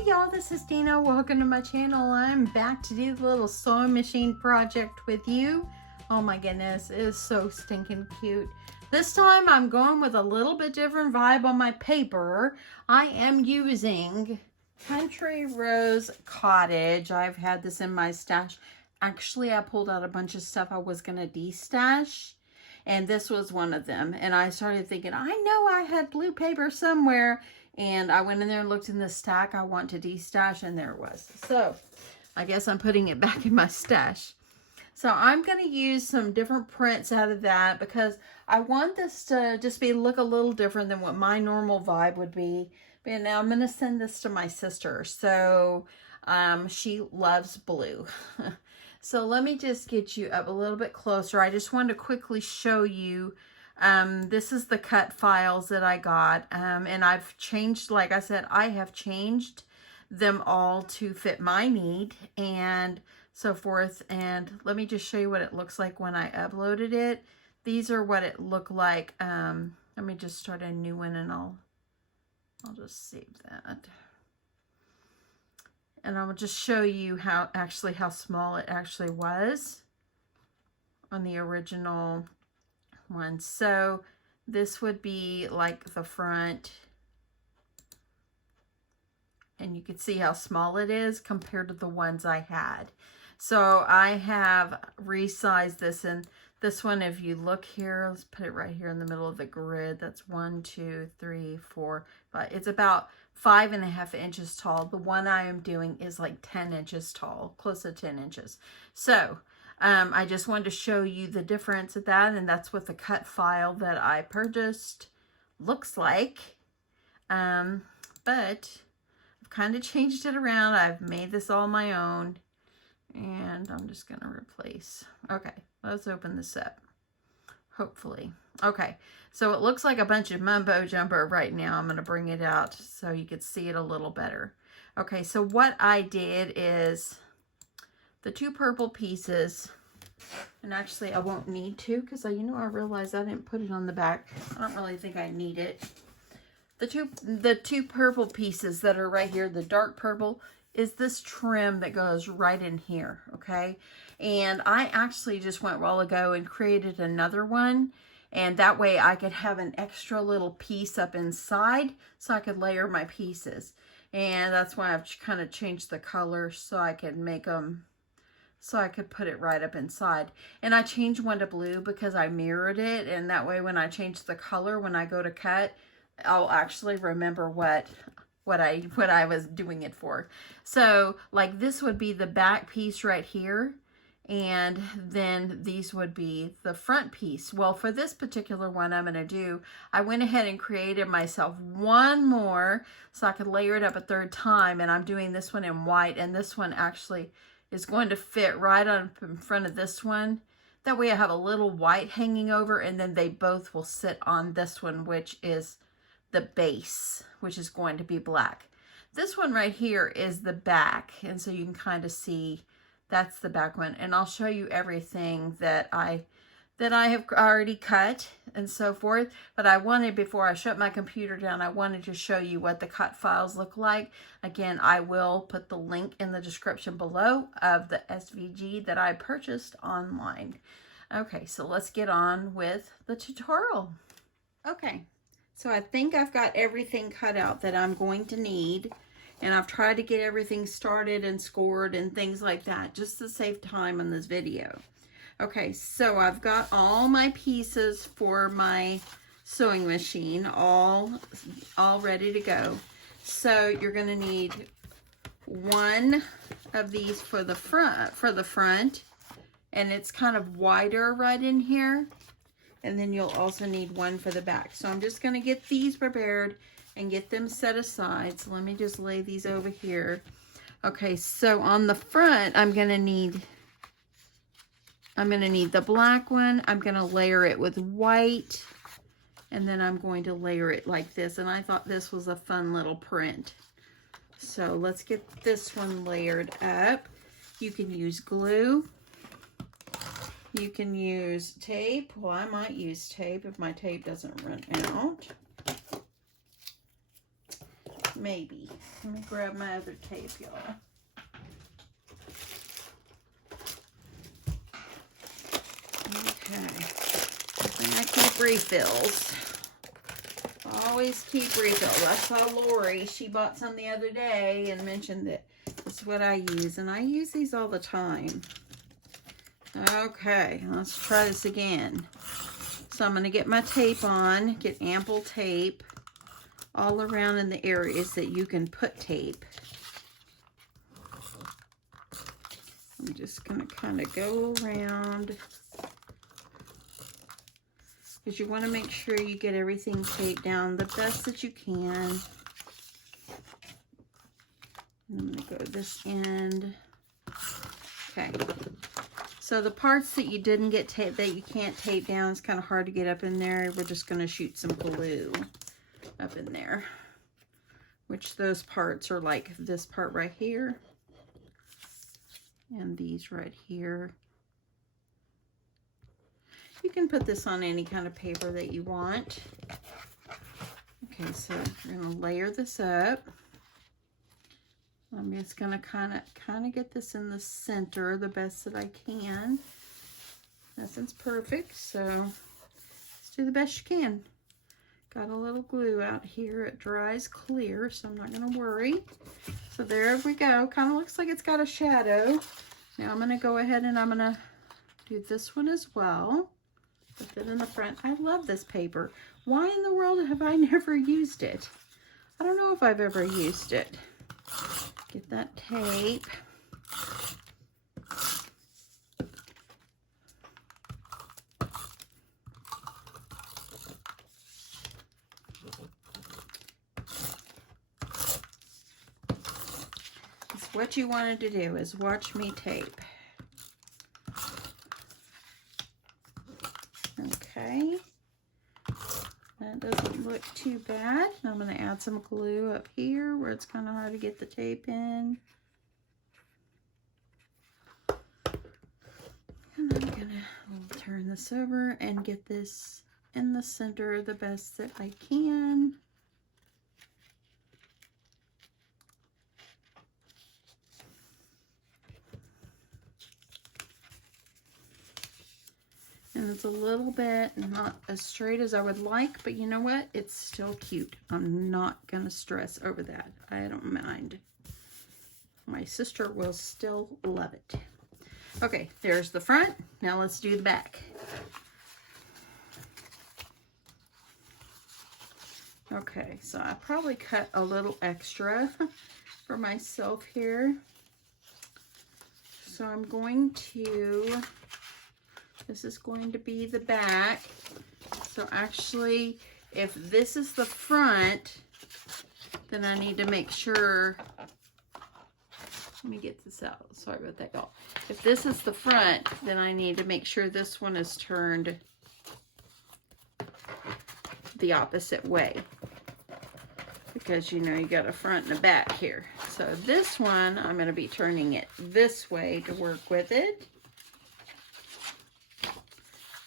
Hey y'all, this is Deanna. Welcome to my channel. I'm back to do the little sewing machine project with you. Oh my goodness, it is so stinking cute. This time I'm going with a little bit different vibe on my paper. I am using Country Rose Cottage. I've had this in my stash. Actually, I pulled out a bunch of stuff I was going to de-stash. And this was one of them. And I started thinking, I know I had blue paper somewhere. And I went in there and looked in the stack I want to de-stash, and there it was. So I guess I'm putting it back in my stash. So I'm going to use some different prints out of that because I want this to just look a little different than what my normal vibe would be. But now I'm going to send this to my sister. So she loves blue. So let me just get you up a little bit closer. I just wanted to quickly show you. This is the cut files that I got, and I've changed, like I said, I have changed them all to fit my need and so forth. And let me just show you what it looks like when I uploaded it. These are what it looked like. Let me just start a new one and I'll just save that. And I'll just show you how small it actually was on the original one. So this would be like the front, and you can see how small it is compared to the ones I had. So I have resized this, and this one, if you look here, let's put it right here in the middle of the grid. That's 1, 2, 3, 4, 5. It's about 5.5 inches tall. The one I am doing is like 10 inches tall, close to 10 inches. So I just wanted to show you the difference of that, and that's what the cut file that I purchased looks like. But I've kind of changed it around. I've made this all my own, and I'm just going to replace. Okay, let's open this up, hopefully. Okay, so it looks like a bunch of mumbo jumbo right now. I'm going to bring it out so you can see it a little better. Okay, so what I did is the two purple pieces, and actually I won't need to because I realized I didn't put it on the back. I don't really think I need it. The two purple pieces that are right here, the dark purple, is this trim that goes right in here, okay? And I actually just went a while ago and created another one, and that way I could have an extra little piece up inside so I could layer my pieces. And that's why I've kind of changed the color so I could make them, so I could put it right up inside. And I changed one to blue because I mirrored it, and that way when I change the color, when I go to cut, I'll actually remember what I was doing it for. So like this would be the back piece right here, and then these would be the front piece. Well, for this particular one I'm going to do, I went ahead and created myself one more so I could layer it up a third time, and I'm doing this one in white, and this one actually is going to fit right on in front of this one. That way I have a little white hanging over, and then they both will sit on this one, which is the base, which is going to be black. This one right here is the back, and so you can kind of see that's the back one. And I'll show you everything that I have already cut and so forth. But I wanted, before I shut my computer down, I wanted to show you what the cut files look like. Again, I will put the link in the description below of the SVG that I purchased online. Okay, so let's get on with the tutorial. Okay, so I think I've got everything cut out that I'm going to need. And I've tried to get everything started and scored and things like that, just to save time on this video. Okay, so I've got all my pieces for my sewing machine all ready to go. So you're going to need one of these for the front, and it's kind of wider right in here. And then you'll also need one for the back. So I'm just going to get these prepared and get them set aside. So let me just lay these over here. Okay, so on the front, I'm going to need the black one. I'm going to layer it with white, and then I'm going to layer it like this. And I thought this was a fun little print. So let's get this one layered up. You can use glue. You can use tape. Well, I might use tape if my tape doesn't run out. maybe. Let me grab my other tape, y'all. Okay. And I keep refills. Always keep refills. I saw Lori. She bought some the other day and mentioned that this is what I use. And I use these all the time. Okay, let's try this again. So I'm going to get my tape on, get ample tape all around in the areas that you can put tape. I'm just going to kind of go around, because you want to make sure you get everything taped down the best that you can. And I'm going to go to this end. Okay. So the parts that you didn't get tape, that you can't tape down, it's kind of hard to get up in there. We're just going to shoot some glue up in there. Which those parts are like this part right here. And these right here. You can put this on any kind of paper that you want. Okay, so we're going to layer this up. I'm just going to kind of get this in the center the best that I can. Nothing's perfect, so let's do the best you can. Got a little glue out here. It dries clear, so I'm not going to worry. So there we go. Kind of looks like it's got a shadow. Now I'm going to go ahead and I'm going to do this one as well. Put it in the front. I love this paper. Why in the world have I never used it? I don't know if I've ever used it. Get that tape. It's what you wanted to do, is watch me tape. Okay. That doesn't look too bad. I'm going to add some glue up here where it's kind of hard to get the tape in. And I'm going to turn this over and get this in the center the best that I can. And it's a little bit not as straight as I would like, but you know what? It's still cute. I'm not going to stress over that. I don't mind. My sister will still love it. Okay, there's the front. Now let's do the back. Okay, so I probably cut a little extra for myself here. So I'm going to... This is going to be the back. So actually, if this is the front, then I need to make sure, let me get this out. Sorry about that, y'all. If this is the front, then I need to make sure this one is turned the opposite way. Because, you know, you got a front and a back here. So this one, I'm going to be turning it this way to work with it.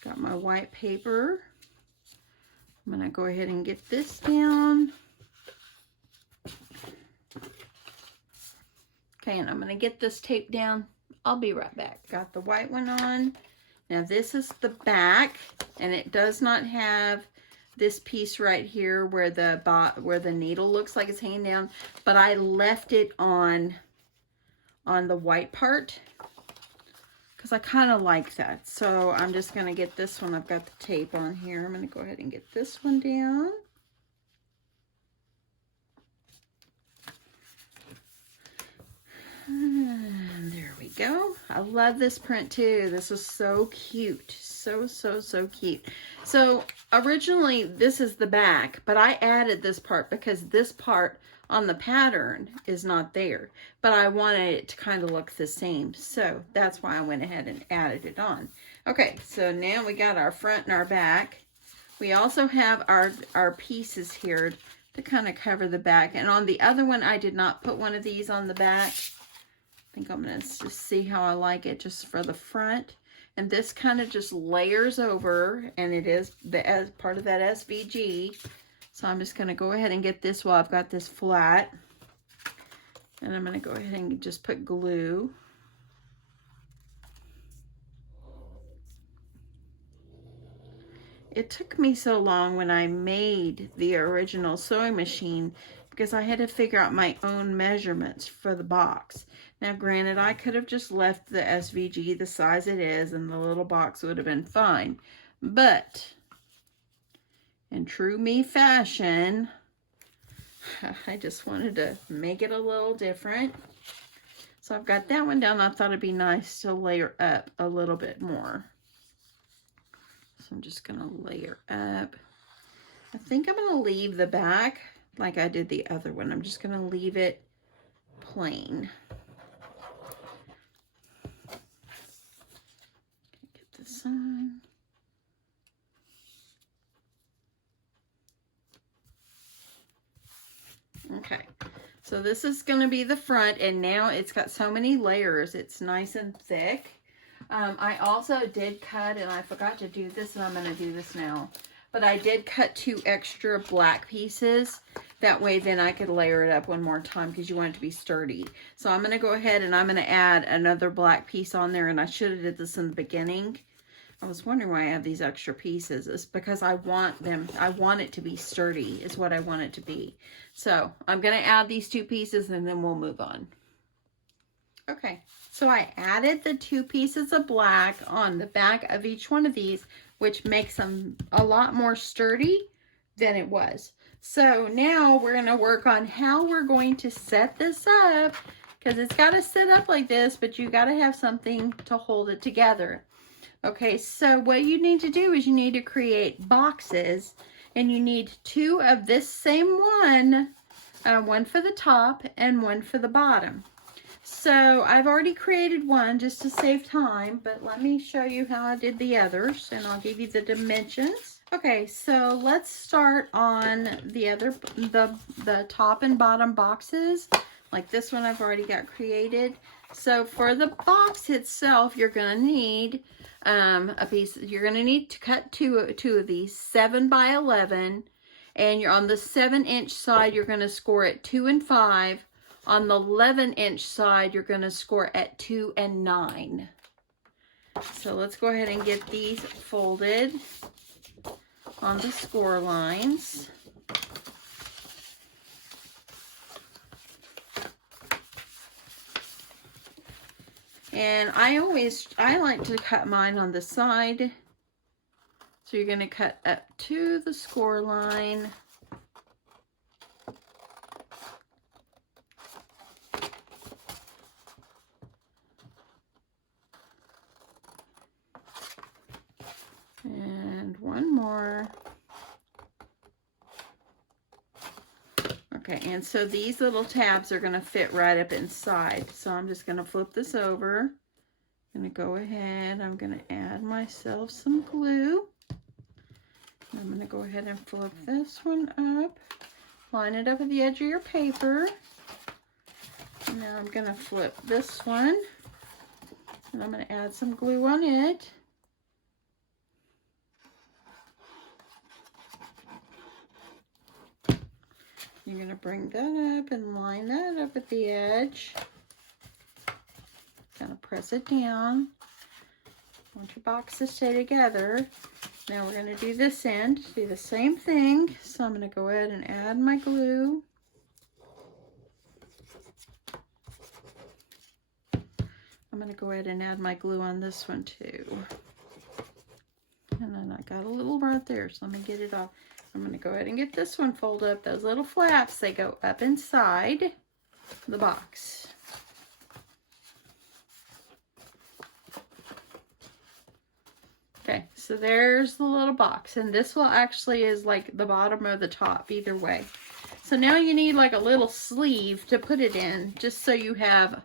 Got my white paper. I'm going to go ahead and get this down. Okay, and I'm going to get this tape down. I'll be right back. Got the white one on. Now this is the back, and it does not have this piece right here where the needle looks like it's hanging down, but I left it on the white part, because I kind of like that. So I'm just going to get this one. I've got the tape on here. I'm going to go ahead and get this one down. And there we go. I love this print too. This is so cute. So cute. So originally this is the back, but I added this part because this part on the pattern is not there, but I wanted it to kind of look the same. So that's why I went ahead and added it on. Okay, so now we got our front and our back. We also have our pieces here to kind of cover the back. And on the other one, I did not put one of these on the back. I think I'm going to just see how I like it just for the front. And this kind of just layers over, and it is as part of that SVG. So I'm just going to go ahead and get this while I've got this flat. And I'm going to go ahead and just put glue. It took me so long when I made the original sewing machine because I had to figure out my own measurements for the box. Now granted, I could have just left the SVG the size it is and the little box would have been fine. But in true me fashion, I just wanted to make it a little different. So I've got that one down. I thought it'd be nice to layer up a little bit more. So I'm just going to layer up. I think I'm going to leave the back like I did the other one. I'm just going to leave it plain. Get this on. Okay, so this is going to be the front, and now it's got so many layers. It's nice and thick. I also did cut, and I forgot to do this, and I'm going to do this now. But I did cut 2 extra black pieces. That way then I could layer it up one more time because you want it to be sturdy. So I'm going to go ahead and I'm going to add another black piece on there, and I should have did this in the beginning. I was wondering why I have these extra pieces. It's because I want it to be sturdy is what I want it to be. So I'm going to add these 2 pieces and then we'll move on. Okay, so I added the 2 pieces of black on the back of each one of these, which makes them a lot more sturdy than it was. So now we're going to work on how we're going to set this up, because it's got to sit up like this, but you got to have something to hold it together. Okay, so what you need to do is you need to create boxes, and you need 2 of this same one, one for the top and one for the bottom. So I've already created one just to save time, but let me show you how I did the others, and I'll give you the dimensions. Okay, so let's start on the top and bottom boxes. Like this one I've already got created. So for the box itself, you're gonna need a piece. You're gonna need to cut two of these 7 by 11, and you're on the 7-inch side. You're gonna score at 2 and 5. On the 11-inch side, you're going to score at 2 and 9. So let's go ahead and get these folded on the score lines. And I like to cut mine on the side. So you're going to cut up to the score line. And one more. Okay, and so these little tabs are going to fit right up inside. So I'm just going to flip this over. I'm going to go ahead. I'm going to add myself some glue. I'm going to go ahead and flip this one up. Line it up at the edge of your paper. And now I'm going to flip this one. And I'm going to add some glue on it. You're going to bring that up and line that up at the edge. Kind of press it down. Want your box to stay together. Now we're going to do this end. Do the same thing. So I'm going to go ahead and add my glue. I'm going to go ahead and add my glue on this one too. And then I got a little right there, so let me get it off. I'm going to go ahead and get this one folded up. Those little flaps, they go up inside the box. Okay, so there's the little box. And this will actually is like the bottom or the top, either way. So now you need like a little sleeve to put it in, just so you have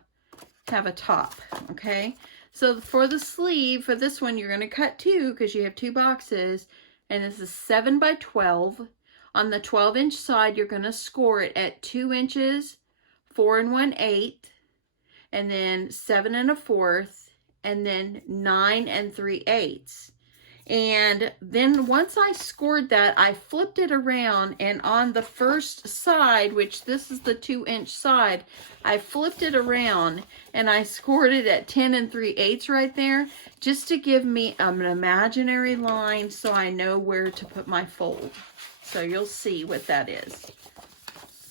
a top, okay? So for the sleeve, for this one, you're going to cut 2 because you have 2 boxes. And this is 7 by 12. On the 12-inch side, you're going to score it at 2 inches, 4 1/8, and then 7 1/4, and then 9 3/8. And then once I scored that, I flipped it around, and on the first side, which this is the 2-inch side, I flipped it around and I scored it at 10 3/8 right there, just to give me an imaginary line so I know where to put my fold. So you'll see what that is.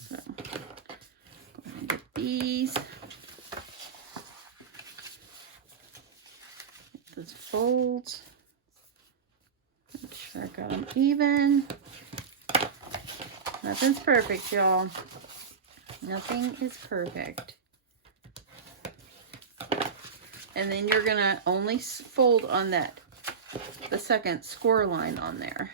So, go ahead and get these. Get those folds. Make sure I got them even. Nothing's perfect, y'all. Nothing is perfect. And then you're gonna only fold on that, the second score line on there.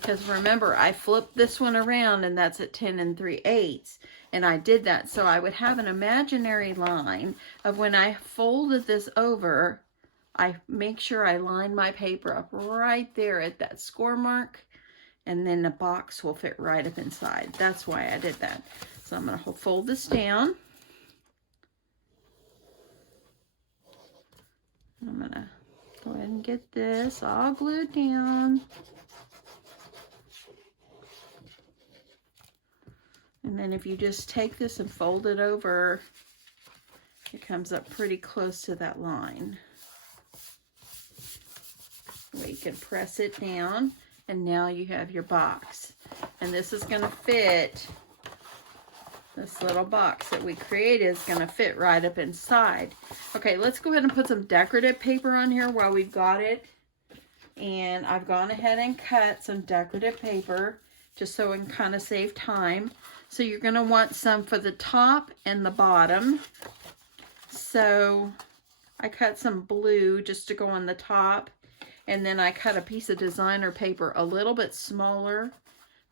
Because remember, I flipped this one around and that's at 10 3/8. And I did that so I would have an imaginary line of when I folded this over, I make sure I line my paper up right there at that score mark, and then the box will fit right up inside. That's why I did that. So I'm going to fold this down. I'm going to go ahead and get this all glued down. And then if you just take this and fold it over, it comes up pretty close to that line. You can press it down, and now you have your box. And this is going to fit, this little box that we created is going to fit right up inside. Okay, let's go ahead and put some decorative paper on here while we've got it. And I've gone ahead and cut some decorative paper just so we can kind of save time. So you're going to want some for the top and the bottom. So I cut some blue just to go on the top. And then I cut a piece of designer paper a little bit smaller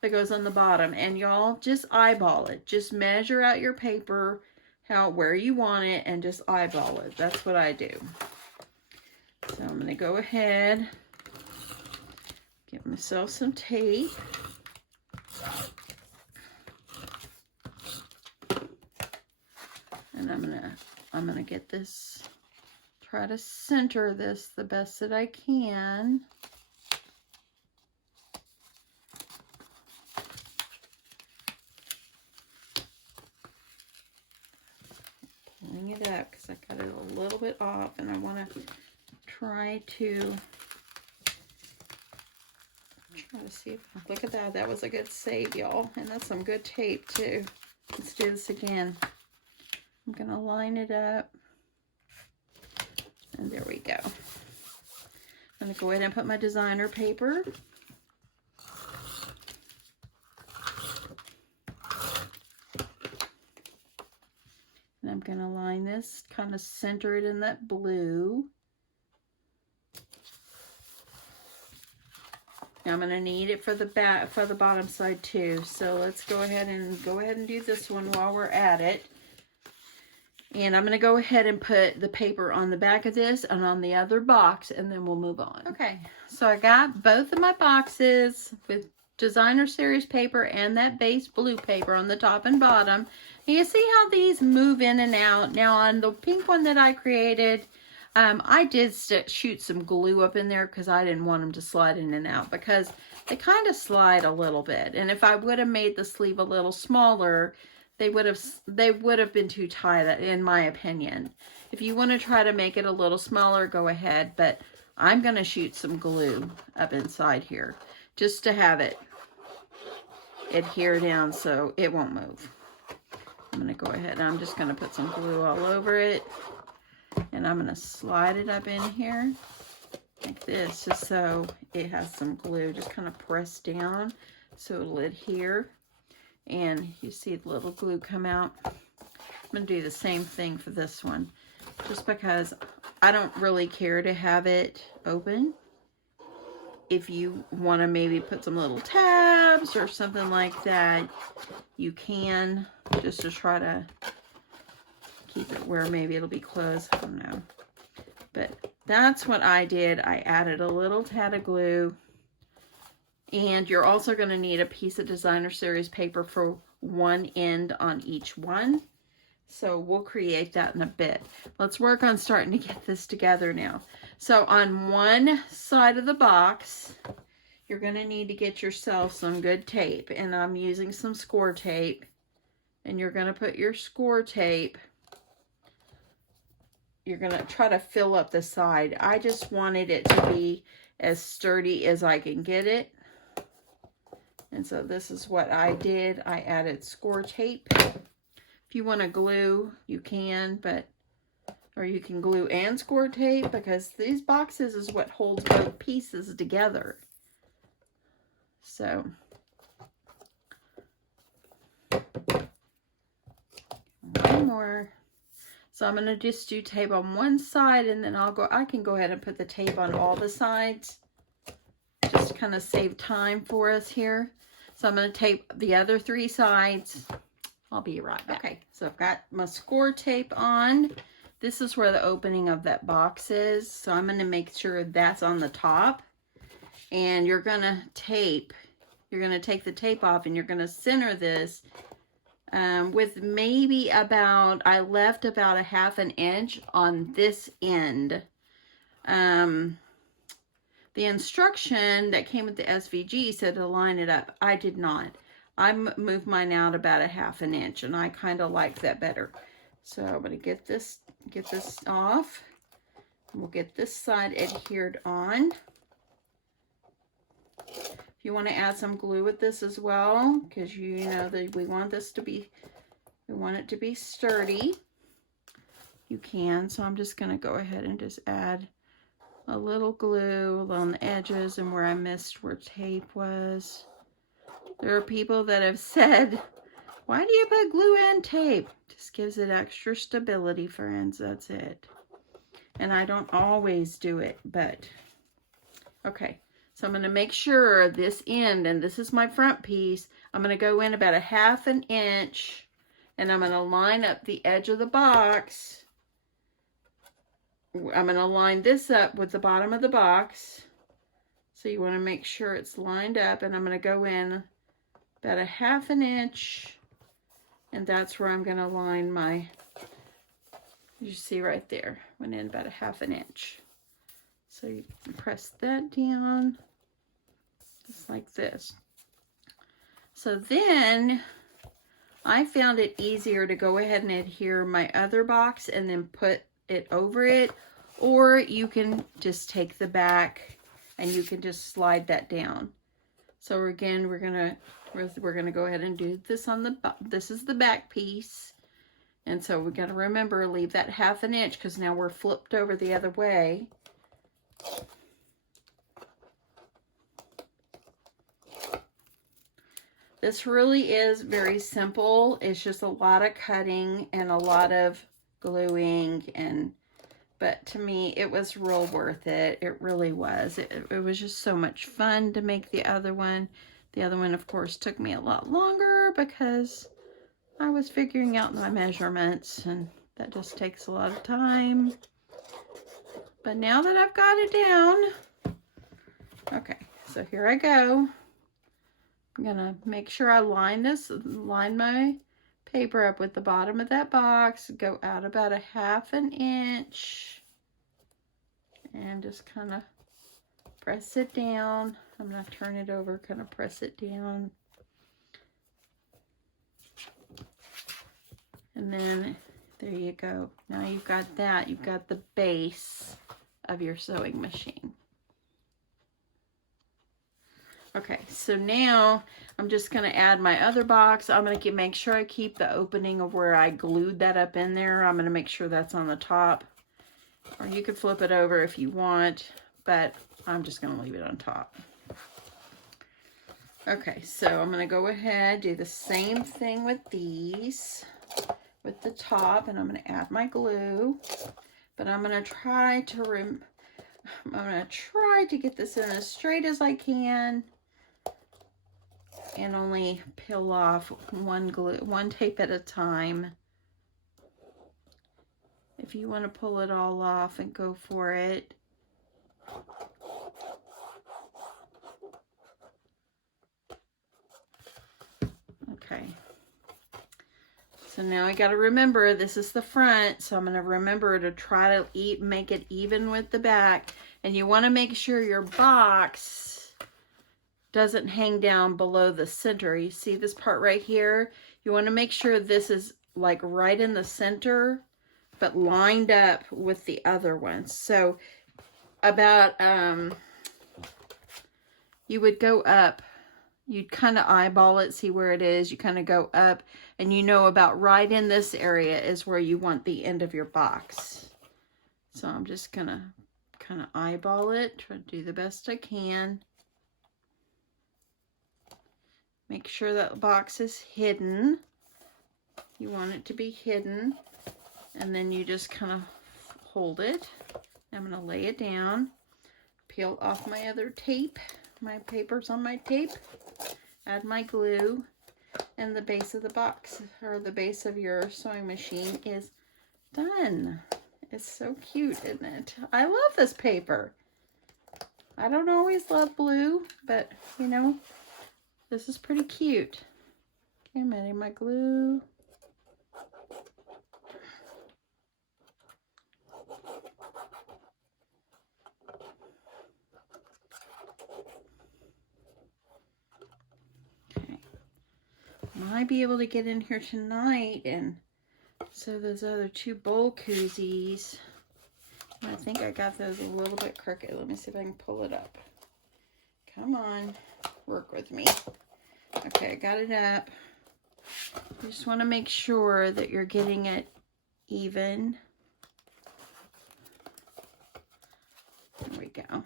that goes on the bottom. And y'all just eyeball it. Just measure out your paper where you want it and just eyeball it. That's what I do. So I'm going to go ahead, get myself some tape. And I'm gonna get this, try to center this the best that I can. Pulling it up because I got it a little bit off, and I want to try to see if, look at that, that was a good save, y'all, and that's some good tape too. Let's do this again. I'm going to line it up, and there we go. I'm going to go ahead and put my designer paper. And I'm going to line this, kind of center it in that blue. Now I'm going to need it for the back, for the bottom side too. So let's go ahead and do this one while we're at it. And I'm going to go ahead and put the paper on the back of this and on the other box, and then we'll move on. Okay, so I got both of my boxes with designer series paper and that base blue paper on the top and bottom. And you see how these move in and out. Now on the pink one that I created, I did shoot some glue up in there because I didn't want them to slide in and out, because they kind of slide a little bit. And if I would have made the sleeve a little smaller, they would have been too tight, in my opinion. If you want to try to make it a little smaller, go ahead. But I'm going to shoot some glue up inside here just to have it adhere down so it won't move. I'm going to go ahead and I'm just going to put some glue all over it. And I'm going to slide it up in here like this, just so it has some glue. Just kind of press down so it'll adhere. And you see the little glue come out. I'm going to do the same thing for this one, just because I don't really care to have it open. If you want to maybe put some little tabs or something like that, you can, just to try to keep it where maybe it'll be closed. I don't know. But that's what I did. I added a little tad of glue. And you're also going to need a piece of designer series paper for one end on each one. So we'll create that in a bit. Let's work on starting to get this together now. So on one side of the box, you're going to need to get yourself some good tape. And I'm using some score tape. And you're going to put your score tape, you're going to try to fill up the side. I just wanted it to be as sturdy as I can get it. And so this is what I did. I added score tape. If you want to glue, you can, or you can glue and score tape, because these boxes is what holds both pieces together. So one more. So I'm going to just do tape on one side, and then I can go ahead and put the tape on all the sides. Just to kind of save time for us here. So I'm going to tape the other 3 sides. I'll be right back. Okay, so I've got my score tape on. This is where the opening of that box is. So I'm going to make sure that's on the top. And you're going to take the tape off, and you're going to center this with maybe about, I left about a 1/2 inch on this end. The instruction that came with the SVG said to line it up. I did not. I moved mine out about a 1/2 inch, and I kind of like that better. So I'm going to get this off. We'll get this side adhered on. If you want to add some glue with this as well, because you know that we want it to be sturdy, you can. So I'm just going to go ahead and just add a little glue along the edges and where I missed where tape was. There are people that have said, why do you put glue and tape? Just gives it extra stability, friends. That's it. And I don't always do it, but okay. So I'm going to make sure this end, and this is my front piece, I'm going to go in about a 1/2 inch, and I'm going to line up the edge of the box. I'm going to line this up with the bottom of the box. So you want to make sure it's lined up, and I'm going to go in about a 1/2 inch, and that's where I'm going to line my, you see right there, went in about a 1/2 inch. So you press that down, just like this. So then I found it easier to go ahead and adhere my other box and then put it over it, or you can just take the back and you can just slide that down. So again, we're gonna go ahead and do this on the, this is the back piece, and so we got to remember, leave that 1/2 inch, because now we're flipped over the other way. This really is very simple. It's just a lot of cutting and a lot of gluing, but to me it was real worth it. It really was. It was just so much fun to make the other one. The other one, of course, took me a lot longer because I was figuring out my measurements, and that just takes a lot of time. But now that I've got it down, okay, so here I go. I'm gonna make sure I line my paper up with the bottom of that box, go out about a 1/2 inch, and just kind of press it down. I'm gonna turn it over, kind of press it down. And then there you go. Now you've got that. You've got the base of your sewing machine. Okay, so now I'm just going to add my other box. I'm going to make sure I keep the opening of where I glued that up in there. I'm going to make sure that's on the top. Or you could flip it over if you want, but I'm just going to leave it on top. Okay, so I'm going to go ahead, do the same thing with these, with the top, and I'm going to add my glue. But I'm going to try to get this in as straight as I can, and only peel off one tape at a time. If you want to pull it all off, and go for it. Okay. So now I got to remember this is the front, so I'm going to remember to try to make it even with the back. And you want to make sure your box doesn't hang down below the center. You see this part right here? You want to make sure this is like right in the center, but lined up with the other ones. So about, you would go up, you'd kind of eyeball it, see where it is. You kind of go up, and you know about right in this area is where you want the end of your box. So I'm just gonna kind of eyeball it, try to do the best I can. Make sure that box is hidden. You want it to be hidden, and then you just kind of hold it. I'm gonna lay it down, peel off my other tape, my papers on my tape, add my glue, and the base of the box, or the base of your sewing machine, is done. It's so cute, isn't it? I love this paper. I don't always love blue, but you know, this is pretty cute. Okay, I'm adding my glue. Might be able to get in here tonight and sew those other two bowl koozies. I think I got those a little bit crooked. Let me see if I can pull it up. Come on, work with me. Okay, I got it up. You just want to make sure that you're getting it even. There we go.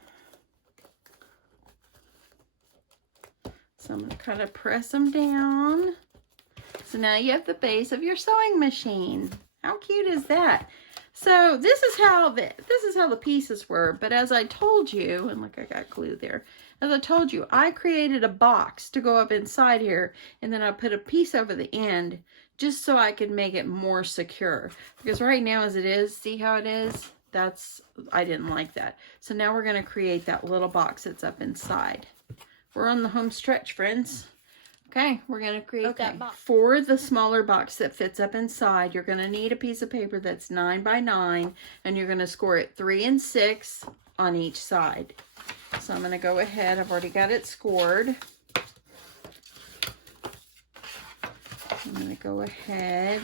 So I'm going to kind of press them down. So now you have the base of your sewing machine. How cute is that? So this is how the pieces were. But as I told you, and look, I got glue there. As I told you, I created a box to go up inside here, and then I put a piece over the end just so I could make it more secure. Because right now, as it is, see how it is? I didn't like that. So now we're going to create that little box that's up inside. We're on the home stretch, friends. Okay, we're going to create that box. For the smaller box that fits up inside, you're going to need a piece of paper that's 9 by 9, and you're going to score it 3 and 6 on each side. So I'm going to go ahead. I've already got it scored. I'm going to go ahead,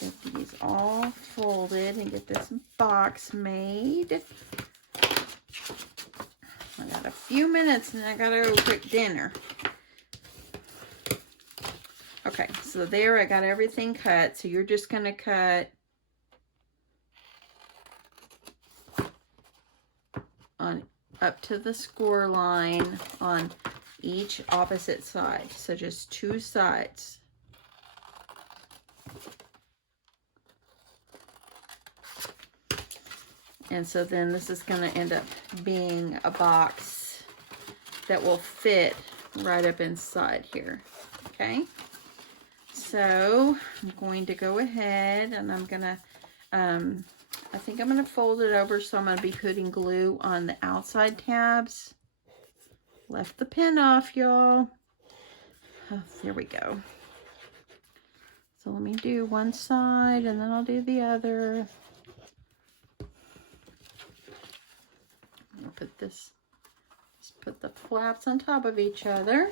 get these all folded, and get this box made. I got a few minutes and I gotta go cook dinner. Okay, so there I got everything cut. So you're just gonna cut on up to the score line on each opposite side. So just 2 sides. And so then this is going to end up being a box that will fit right up inside here. Okay. So I'm going to go ahead and I'm going to, I think I'm going to fold it over. So I'm going to be putting glue on the outside tabs. Left the pin off, y'all. Oh, there we go. So let me do one side and then I'll do the other. Put this, just put the flaps on top of each other.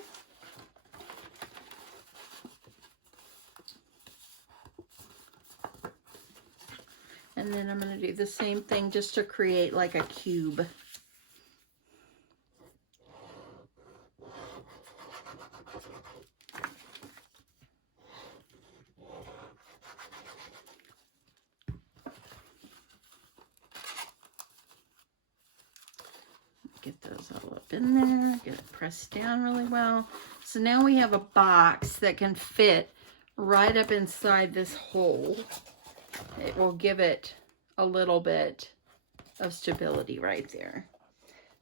And then I'm going to do the same thing just to create like a cube. Get those all up in there, get it pressed down really well. So now we have a box that can fit right up inside this hole. It will give it a little bit of stability right there.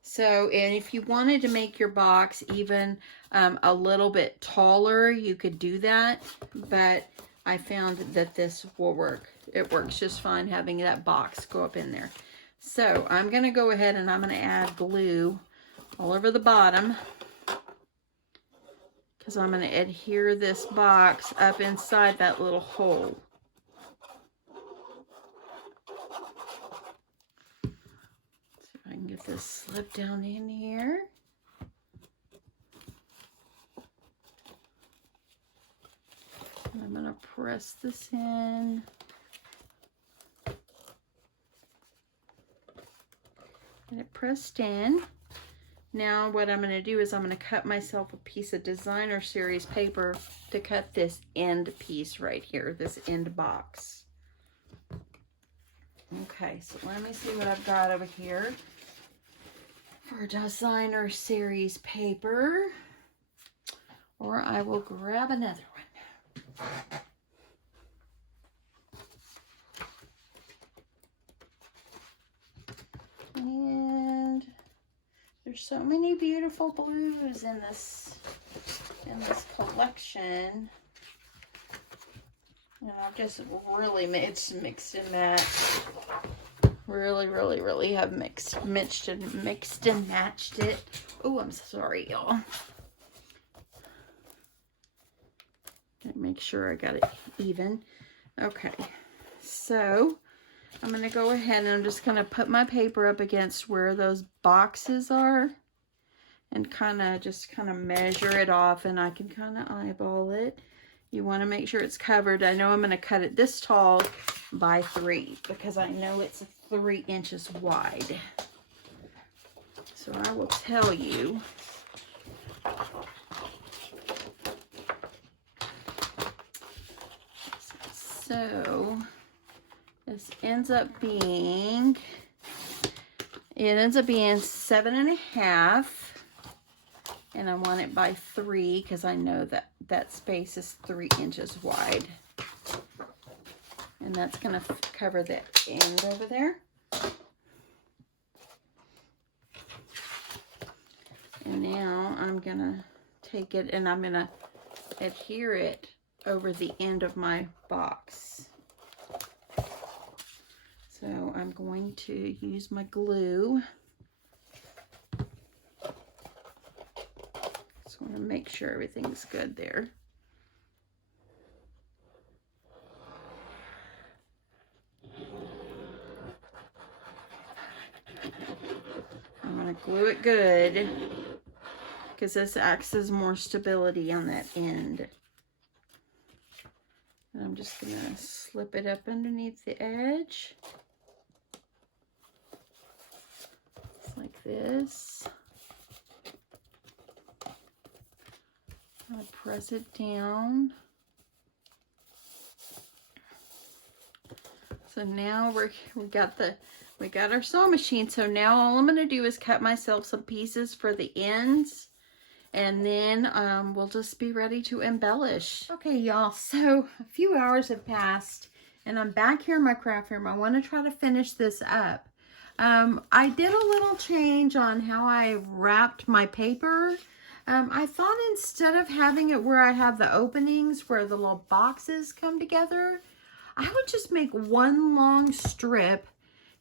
So, and if you wanted to make your box even a little bit taller, you could do that. But I found that this will work. It works just fine having that box go up in there. So I'm going to go ahead and I'm going to add glue all over the bottom because I'm going to adhere this box up inside that little hole. See if I can get this slipped down in here. And I'm going to press this in. Get it pressed in. Now what I'm going to do is I'm going to cut myself a piece of designer series paper to cut this end piece right here, this end box. Okay, so let me see what I've got over here for designer series paper, or I will grab another one. And there's so many beautiful blues in this collection. And I've just really mixed and matched. Really have mixed and matched it. Oh, I'm sorry, y'all. Make sure I got it even. Okay, so I'm going to go ahead and I'm just going to put my paper up against where those boxes are and kind of measure it off, and I can kind of eyeball it. You want to make sure it's covered. I know I'm going to cut it this tall by 3 because I know it's 3 inches wide. So I will tell you. So this ends up being, it ends up being 7.5, and I want it by 3 because I know that that space is 3 inches wide, and that's going to cover the end over there. And now I'm going to take it and I'm going to adhere it over the end of my box. So I'm going to use my glue. Just want to make sure everything's good there. I'm going to glue it good because this acts as more stability on that end. And I'm just going to slip it up underneath the edge. Just like this. I'll press it down. So now we got our sewing machine. So now all I'm going to do is cut myself some pieces for the ends. And then we'll just be ready to embellish. Okay, y'all, so a few hours have passed and I'm back here in my craft room. I want to try to finish this up. I did a little change on how I wrapped my paper. I thought instead of having it where I have the openings where the little boxes come together, I would just make one long strip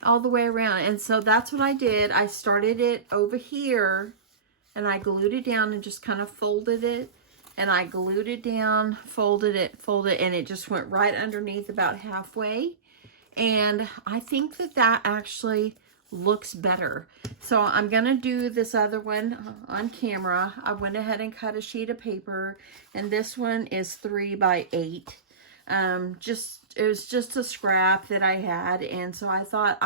all the way around. And so that's what I did. I started it over here. And I glued it down and just kind of folded it. And I glued it down, folded it, and it just went right underneath about halfway. And I think that that actually looks better. So I'm going to do this other one on camera. I went ahead and cut a sheet of paper. And this one is 3 by 8. It was just a scrap that I had. And so I thought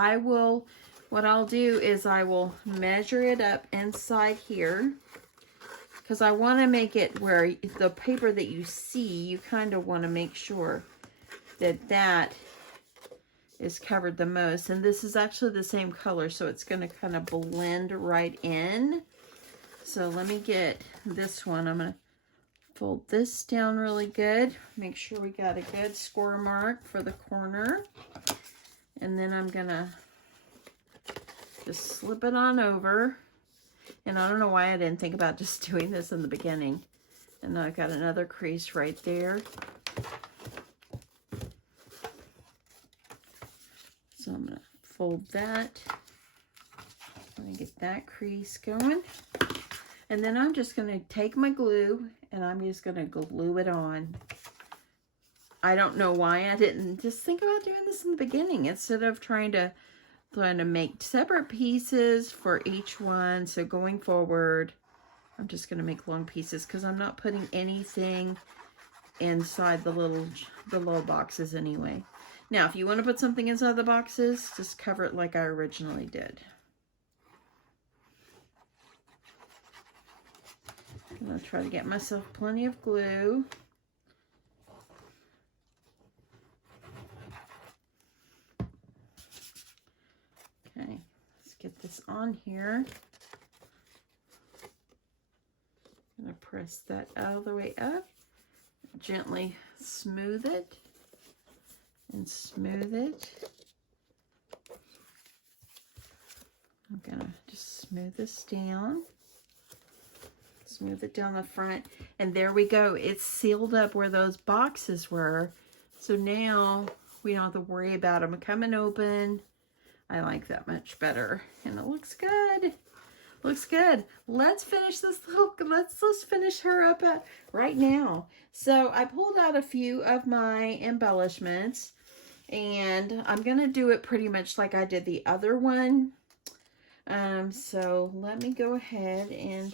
what I'll do is I will measure it up inside here because I want to make it where the paper that you see, you kind of want to make sure that that is covered the most. And this is actually the same color, so it's going to kind of blend right in. So let me get this one. I'm going to fold this down really good. Make sure we got a good score mark for the corner. And then I'm going to just slip it on over. And I don't know why I didn't think about just doing this in the beginning. And I've got another crease right there. So I'm going to fold that. I'm going to get that crease going. And then I'm just going to take my glue and I'm just going to glue it on. I don't know why I didn't just think about doing this in the beginning instead of trying to make separate pieces for each one. So going forward, I'm just going to make long pieces because I'm not putting anything inside the little boxes anyway. Now, if you want to put something inside the boxes, just cover it like I originally did. I'm going to try to get myself plenty of glue. Okay, let's get this on here. I'm going to press that all the way up. Gently smooth it and smooth it. I'm going to just smooth this down. Smooth it down the front. And there we go. It's sealed up where those boxes were. So now we don't have to worry about them coming open. I like that much better. And it looks good. Looks good. Let's finish this let's finish her up right now. So I pulled out a few of my embellishments, and I'm going to do it pretty much like I did the other one. So let me go ahead and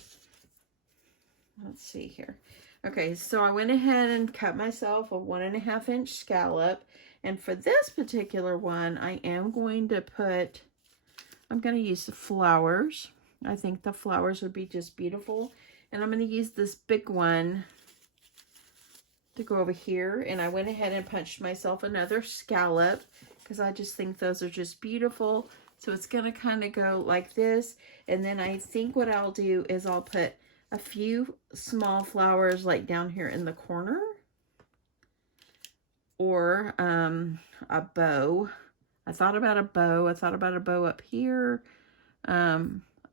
let's see here. Okay, so I went ahead and cut myself a 1.5 inch scallop. And for this particular one, I am going to I'm going to use the flowers. I think the flowers would be just beautiful. And I'm going to use this big one to go over here. And I went ahead and punched myself another scallop because I just think those are just beautiful. So it's going to kind of go like this. And then I think what I'll do is I'll put a few small flowers like down here in the corner. Or a bow. I thought about a bow. I thought about a bow up here.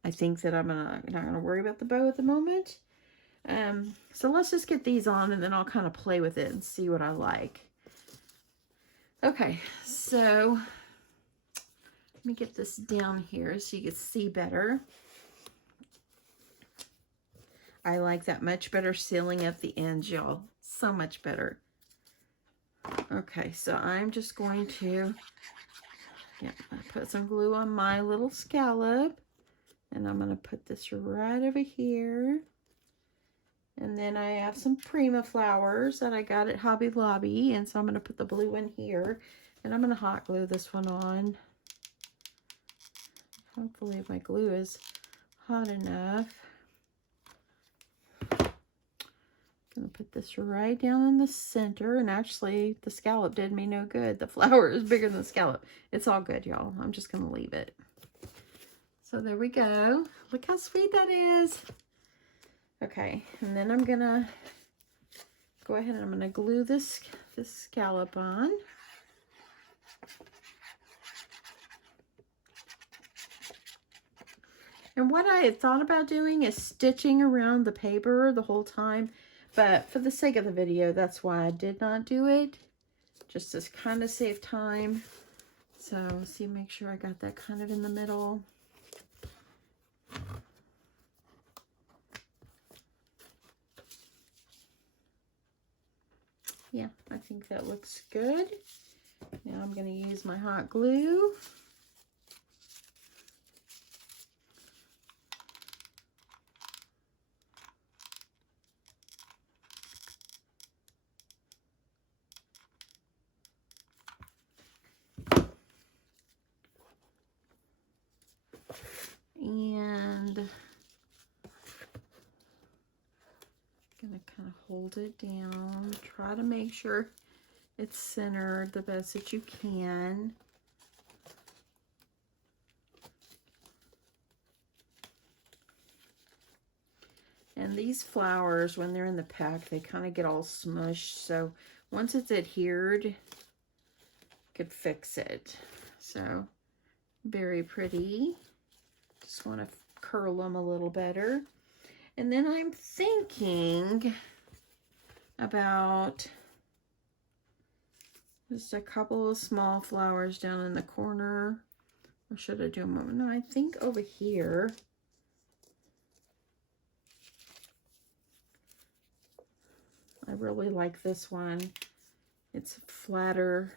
I think that I'm not gonna worry about the bow at the moment. So let's just get these on, and then I'll kind of play with it and see what I like. Okay, so let me get this down here so you can see better. I like that much better sealing at the ends, y'all. So much better. Okay, so I'm just going to put some glue on my little scallop, and I'm going to put this right over here. And then I have some Prima flowers that I got at Hobby Lobby, and so I'm going to put the blue in here, and I'm going to hot glue this one on. Hopefully my glue is hot enough. I'm going to put this right down in the center, and actually the scallop did me no good. The flower is bigger than the scallop. It's all good, y'all. I'm just going to leave it. So there we go. Look how sweet that is. Okay, and then I'm going to go ahead and I'm going to glue this scallop on. And what I had thought about doing is stitching around the paper the whole time. But for the sake of the video, that's why I did not do it. Just to kind of save time. So, see, make sure I got that kind of in the middle. Yeah, I think that looks good. Now I'm going to use my hot glue. And I'm going to kind of hold it down. Try to make sure it's centered the best that you can. And these flowers, when they're in the pack, they kind of get all smushed. So once it's adhered, you could fix it. So very pretty. Just want to curl them a little better. And then I'm thinking about just a couple of small flowers down in the corner. Or should I do them? No, I think over here. I really like this one. It's flatter.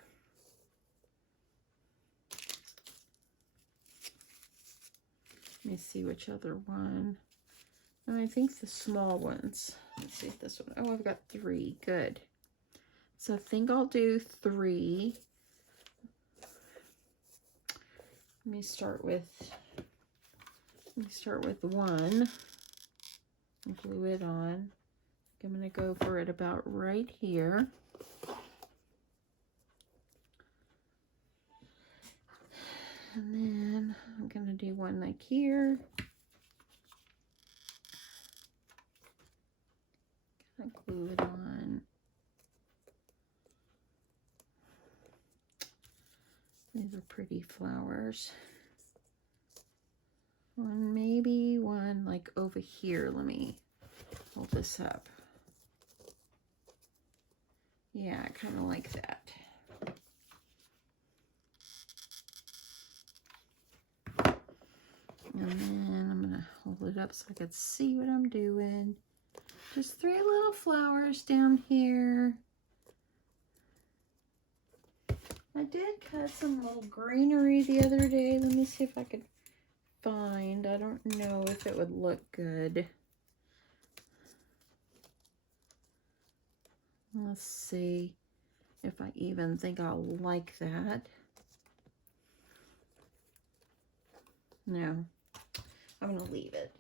Let me see which other one. And I think the small ones. Let's see if this one. Oh, I've got 3. Good. So I think I'll do 3. Let me start with 1 and glue it on. I'm going to go for it about right here. And then I'm going to do one like here. Gonna glue it on. These are pretty flowers. Maybe one like over here. Let me hold this up. Yeah, kind of like that. And then I'm going to hold it up so I can see what I'm doing. Just 3 little flowers down here. I did cut some little greenery the other day. Let me see if I could find. I don't know if it would look good. Let's see if I even think I'll like that. No, I'm going to leave it.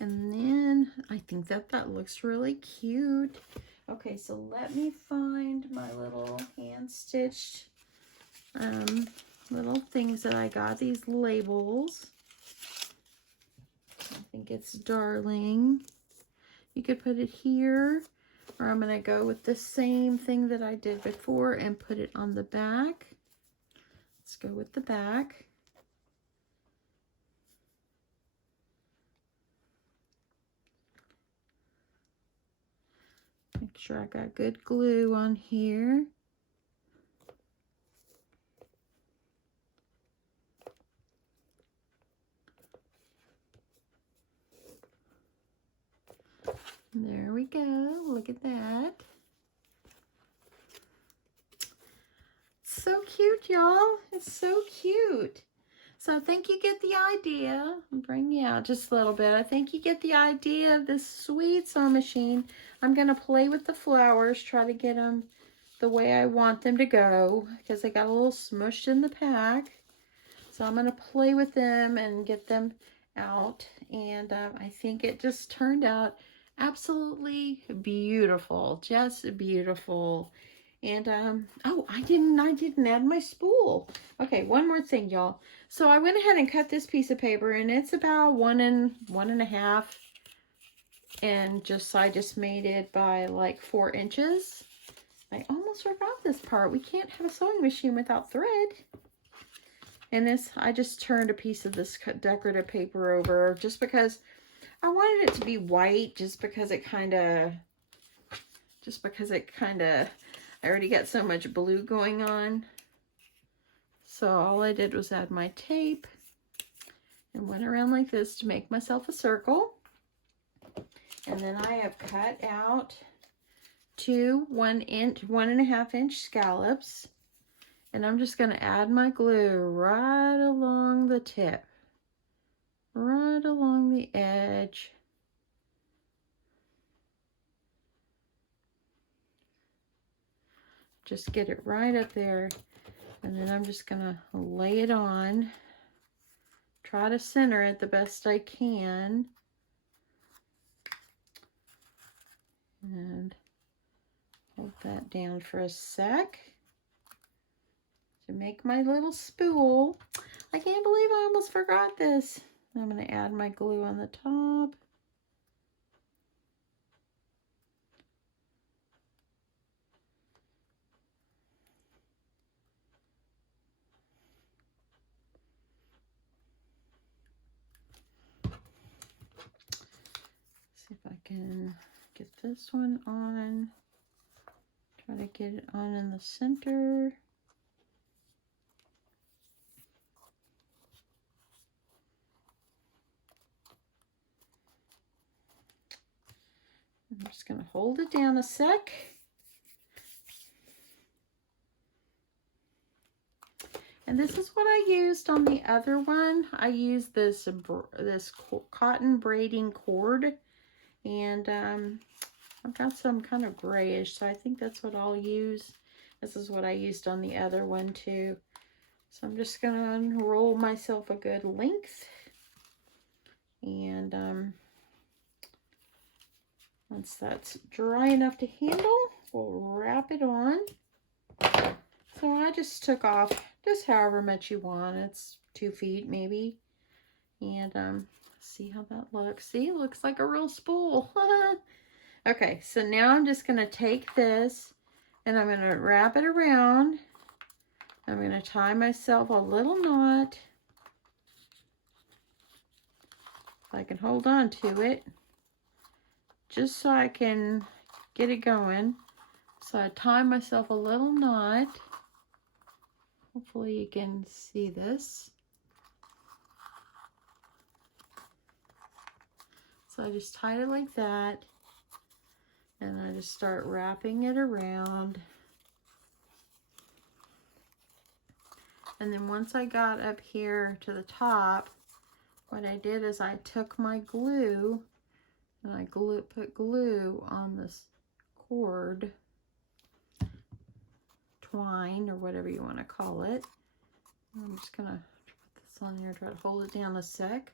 And then I think that looks really cute. Okay, so let me find my little hand-stitched little things that I got. These labels. I think it's Darling. You could put it here, or I'm going to go with the same thing that I did before and put it on the back. Let's go with the back. Make sure I got good glue on here. There we go. Look at that. It's so cute, y'all. It's so cute. So I think you get the idea. I'll bring you out just a little bit. I think you get the idea of this sweet sewing machine. I'm going to play with the flowers, try to get them the way I want them to go, because they got a little smushed in the pack. So I'm going to play with them and get them out. And I think it just turned out absolutely beautiful. Just beautiful. And, oh, I didn't add my spool. Okay, one more thing, y'all. So I went ahead and cut this piece of paper, and it's about 1.5 and I just made it by like 4 inches. I almost forgot this part. We can't have a sewing machine without thread. And this, I just turned a piece of this decorative paper over just because I wanted it to be white, just because it kind of, I already got so much blue going on. So all I did was add my tape and went around like this to make myself a circle. And then I have cut out 2 1.5 inch scallops. And I'm just going to add my glue right along the tip, right along the edge. Just get it right up there, and then I'm just gonna lay it on. Try to center it the best I can. And hold that down for a sec to make my little spool. I can't believe I almost forgot this. I'm gonna add my glue on the top. See if I can get this one on. Try to get it on in the center. I'm just going to hold it down a sec. And this is what I used on the other one. I used this cotton braiding cord. And I've got some kind of grayish, so I think that's what I'll use. This is what I used on the other one too. So I'm just going to unroll myself a good length. And once that's dry enough to handle, we'll wrap it on. So I just took off just however much you want. It's 2 feet maybe. And see how that looks. See, it looks like a real spool. Okay, so now I'm just going to take this and I'm going to wrap it around. I'm going to tie myself a little knot. If I can hold on to it, just so I can get it going. So I tie myself a little knot. Hopefully you can see this. So I just tied it like that. And I just start wrapping it around. And then once I got up here to the top, what I did is I took my glue and I put glue on this cord, twine or whatever you want to call it. I'm just going to put this on here, try to hold it down a sec.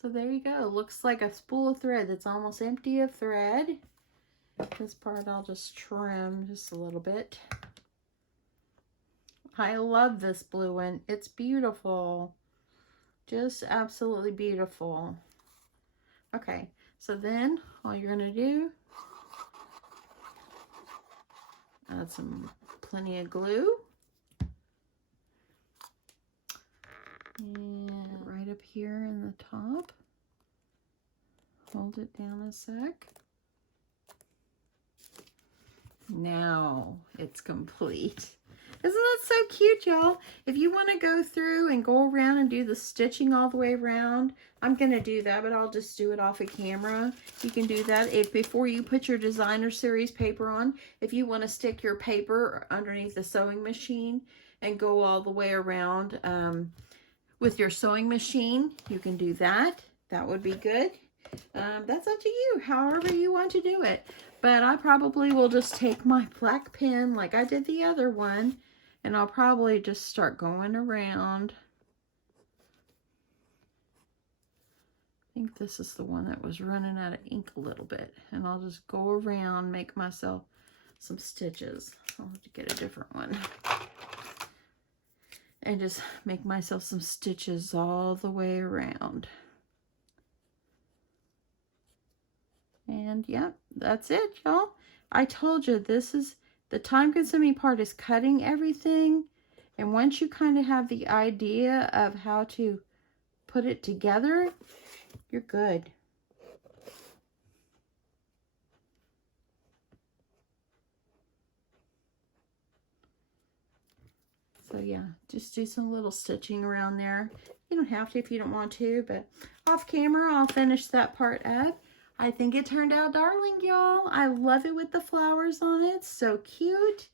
So there you go. Looks like a spool of thread that's almost empty of thread. This part I'll just trim just a little bit. I love this blue one. It's beautiful. Just absolutely beautiful. Okay, so then all you're going to do, add plenty of glue. And right up here in the top, hold it down a sec. Now it's complete. Isn't that so cute, y'all? If you want to go through and go around and do the stitching all the way around, I'm going to do that, but I'll just do it off of camera. You can do that before you put your designer series paper on. If you want to stick your paper underneath the sewing machine and go all the way around, with your sewing machine, you can do that. That would be good. That's up to you, however you want to do it. But I probably will just take my black pen like I did the other one, and I'll probably just start going around. I think this is the one that was running out of ink a little bit. And I'll just go around, make myself some stitches. I'll have to get a different one. And just make myself some stitches all the way around. And yeah, that's it, y'all. I told you this is the time-consuming part, is cutting everything. And once you kind of have the idea of how to put it together, you're good. So yeah, just do some little stitching around there. You don't have to if you don't want to, but off camera, I'll finish that part up. I think it turned out darling, y'all. I love it with the flowers on it. So cute.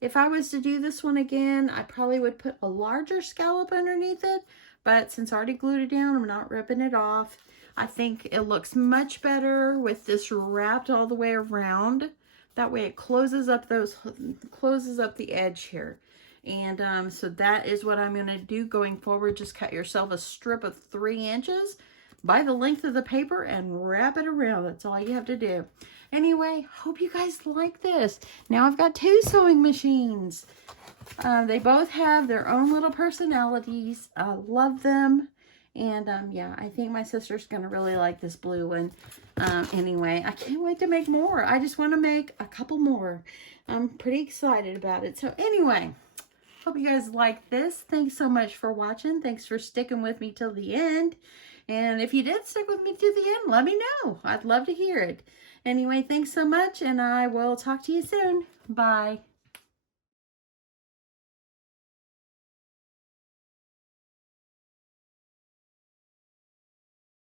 If I was to do this one again, I probably would put a larger scallop underneath it. But since I already glued it down, I'm not ripping it off. I think it looks much better with this wrapped all the way around. That way it closes up the edge here. And so that is what I'm going to do going forward. Just cut yourself a strip of 3 inches by the length of the paper and wrap it around. That's all you have to do. Anyway, hope you guys like this. Now I've got 2 sewing machines. They both have their own little personalities. I love them. And yeah, I think my sister's going to really like this blue one. Anyway, I can't wait to make more. I just want to make a couple more. I'm pretty excited about it. So anyway, hope you guys like this. Thanks so much for watching. Thanks for sticking with me till the end. And if you did stick with me to the end, let me know. I'd love to hear it. Anyway, thanks so much, and I will talk to you soon. Bye.